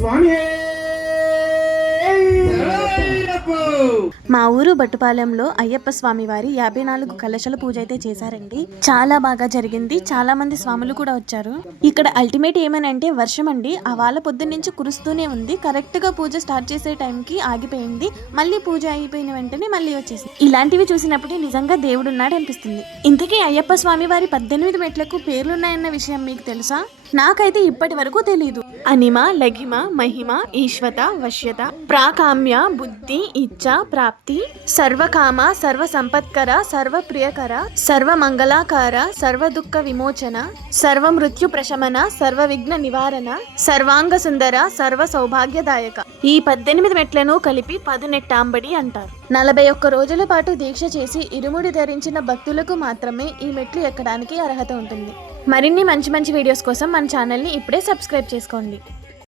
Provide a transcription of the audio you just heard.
స్వామి. మా ఊరు బట్టుపాలెంలో అయ్యప్ప స్వామి వారి 54 కలశాల పూజ అయితే చేశారండి. చాలా బాగా జరిగింది. చాలా మంది స్వాములు కూడా వచ్చారు. ఇక్కడ అల్టిమేట్ ఏమనంటే వర్షం అండి. అవాళ పొద్దున్న నుంచి కురుస్తూనే ఉంది. కరెక్ట్ గా పూజ స్టార్ట్ చేసే టైంకి ఆగిపోయింది. మళ్ళీ పూజ అయిపోయిన వెంటనే మళ్ళీ వచ్చేసింది. ఇలాంటివి చూసినప్పుడు నిజంగా దేవుడు ఉన్నాడు అనిపిస్తుంది. ఇంతకీ అయ్యప్ప స్వామి వారి 18 మెట్లకు పేర్లున్నాయన్న విషయం మీకు తెలుసా? నాకైతే ఇప్పటి వరకు తెలియదు. అనిమ, లఘిమ, మహిమ, ఈశ్వత, వశ్యత, ప్రాకామ్య, బుద్ధి, ఇచ్చ, ప్రాప్తి, సర్వకామ, సర్వ సంపత్కర, సర్వ ప్రియకర, సర్వ మంగళాకార, సర్వ దుఃఖ విమోచన, సర్వ మృత్యు ప్రశమన, సర్వ విఘ్న నివారణ, సర్వాంగ సుందర, సర్వ సౌభాగ్యదాయక. ఈ 18 మెట్లను కలిపి 10 నెట్టాంబడి అంటారు. 41 రోజుల పాటు దీక్ష చేసి ఇరుముడి ధరించిన భక్తులకు మాత్రమే ఈ మెట్లు ఎక్కడానికి అర్హత ఉంటుంది. మరిన్ని మంచి వీడియోస్ కోసం మన ఛానల్ని ఇప్పుడే సబ్స్క్రైబ్ చేసుకోండి.